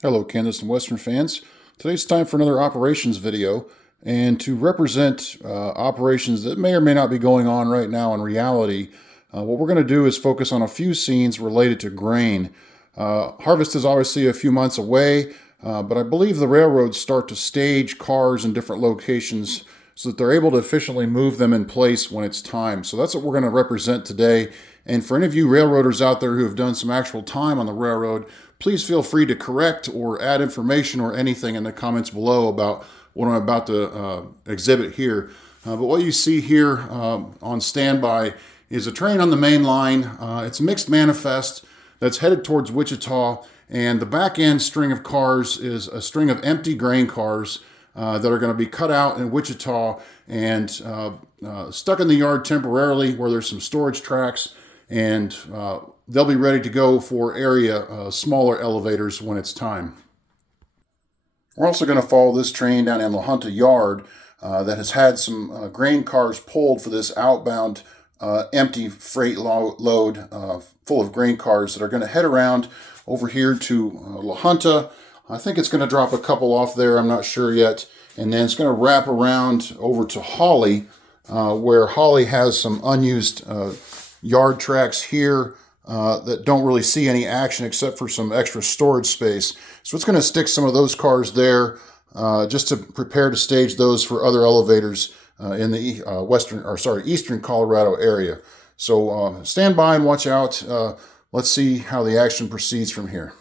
Hello, Kansas and Western fans. Today's time for another operations video, and to represent operations that may or may not be going on right now in reality, what we're going to do is focus on a few scenes related to grain. Harvest is obviously a few months away, but I believe the railroads start to stage cars in different locations so that they're able to efficiently move them in place when it's time. So that's what we're going to represent today. And for any of you railroaders out there who have done some actual time on the railroad, please feel free to correct or add information or anything in the comments below about what I'm about to exhibit here. But what you see here on standby is a train on the main line. It's a mixed manifest that's headed towards Wichita, and the back end string of cars is a string of empty grain cars that are going to be cut out in Wichita and stuck in the yard temporarily where there's some storage tracks, and they'll be ready to go for smaller elevators when it's time. We're also going to follow this train down in La Junta Yard that has had some grain cars pulled for this outbound empty freight load full of grain cars that are going to head around over here to La Junta. I think it's going to drop a couple off there. I'm not sure yet. And then it's going to wrap around over to Holly, where Holly has some unused yard tracks here that don't really see any action except for some extra storage space. So it's going to stick some of those cars there just to prepare to stage those for other elevators in the eastern Colorado area. So stand by and watch out. Let's see how the action proceeds from here.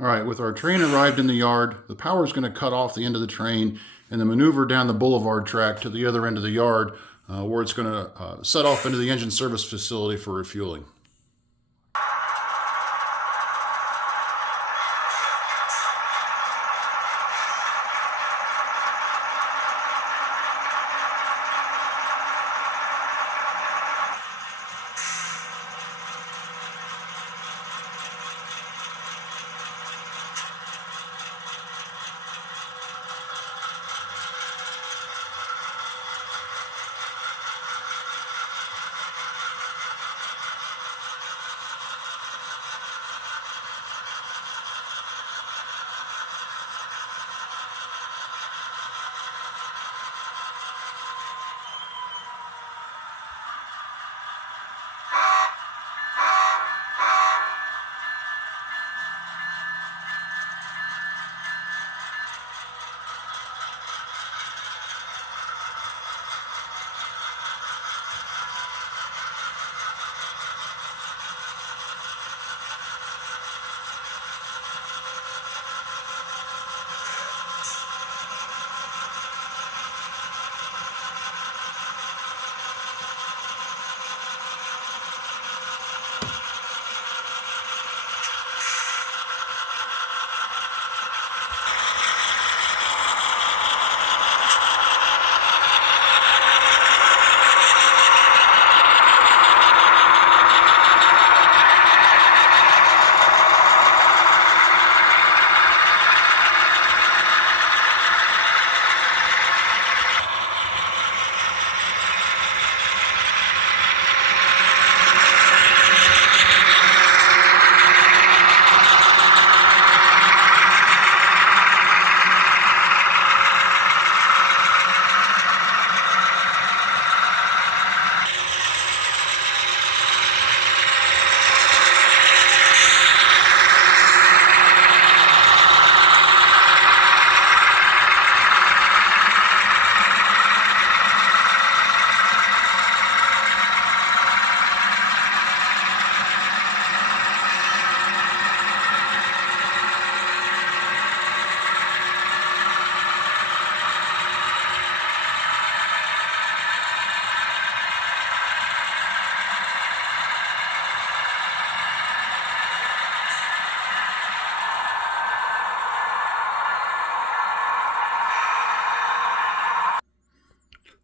All right, with our train arrived in the yard, the power is going to cut off the end of the train and then maneuver down the boulevard track to the other end of the yard where it's going to set off into the engine service facility for refueling.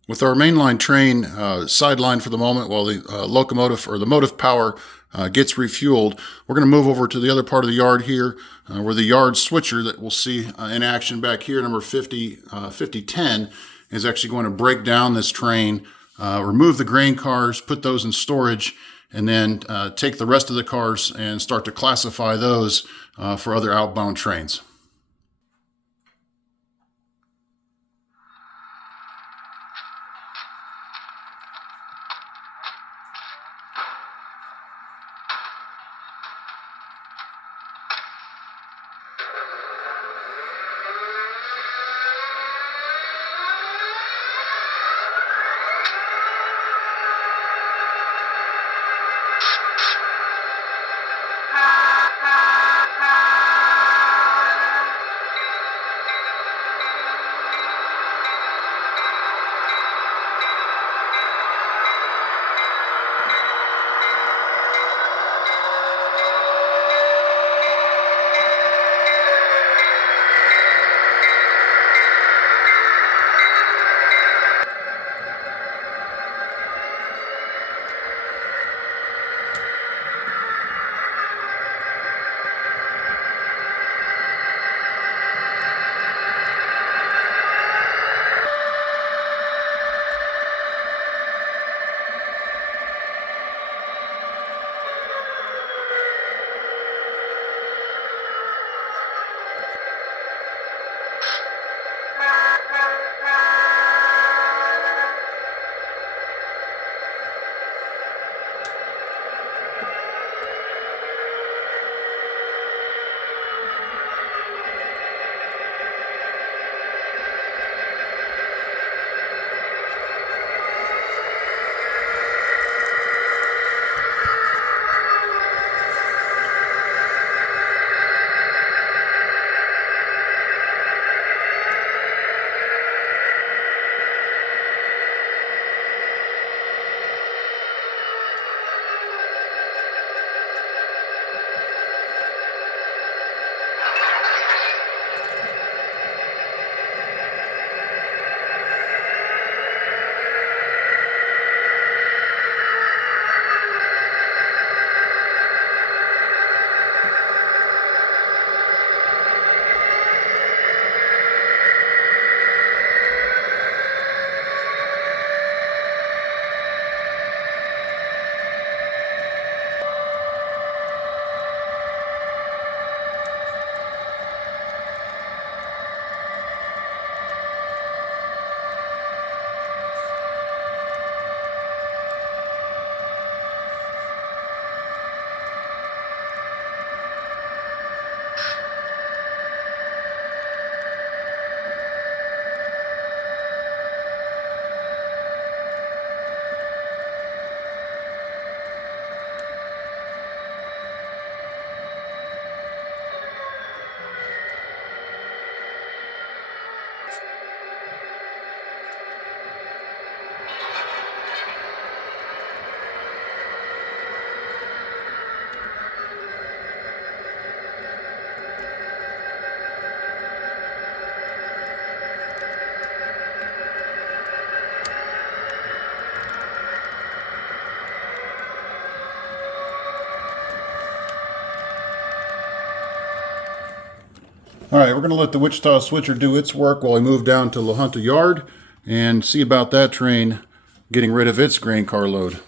With our mainline train sidelined for the moment while the locomotive or the motive power gets refueled, we're going to move over to the other part of the yard here where the yard switcher that we'll see in action back here, number 5010, is actually going to break down this train, remove the grain cars, put those in storage, and then take the rest of the cars and start to classify those for other outbound trains. All right, we're going to let the Wichita switcher do its work while we move down to La Junta Yard and see about that train getting rid of its grain car load.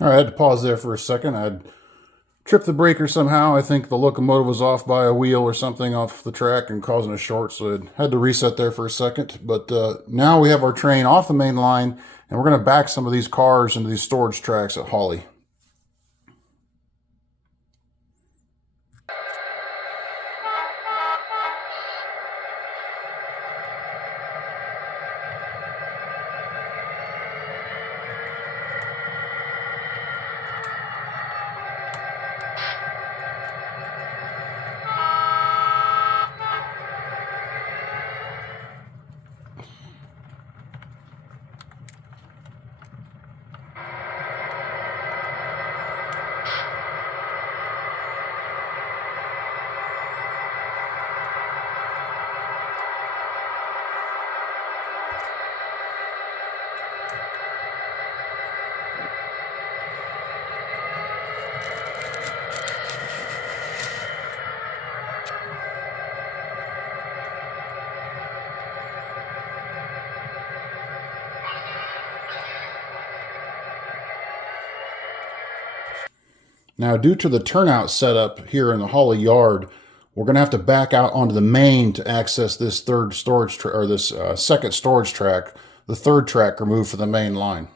All right, I had to pause there for a second. I'd tripped the breaker somehow. I think the locomotive was off by a wheel or something off the track and causing a short, so I had to reset there for a second. But now we have our train off the main line, and we're going to back some of these cars into these storage tracks at Hawley. Now, due to the turnout setup here in the Holly yard, we're going to have to back out onto the main to access this third storage or this second storage track, the third track removed from the main line.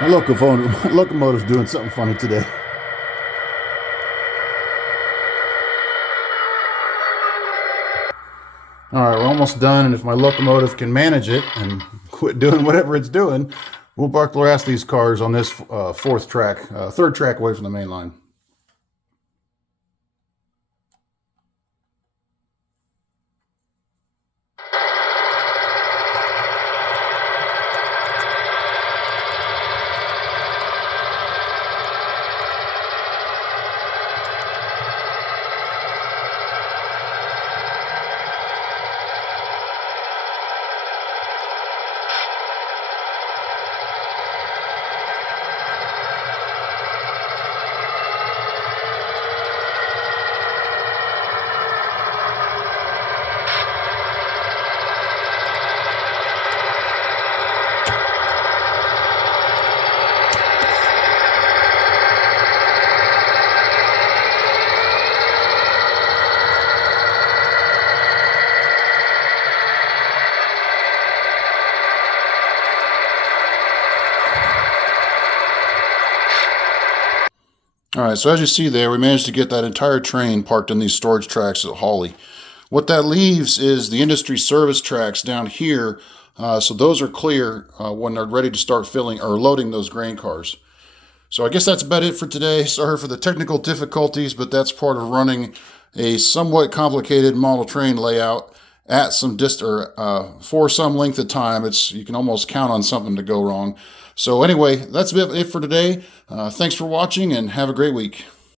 My locomotive's doing something funny today. All right, we're almost done, and if my locomotive can manage it and quit doing whatever it's doing, we'll park the rest of these cars on this third track away from the main line. All right, so as you see there, we managed to get that entire train parked in these storage tracks at Hawley. What that leaves is the industry service tracks down here, so those are clear when they're ready to start filling or loading those grain cars. So I guess that's about it for today. Sorry for the technical difficulties, but that's part of running a somewhat complicated model train layout at some for some length of time. You can almost count on something to go wrong. So anyway, that's it for today. Thanks for watching and have a great week.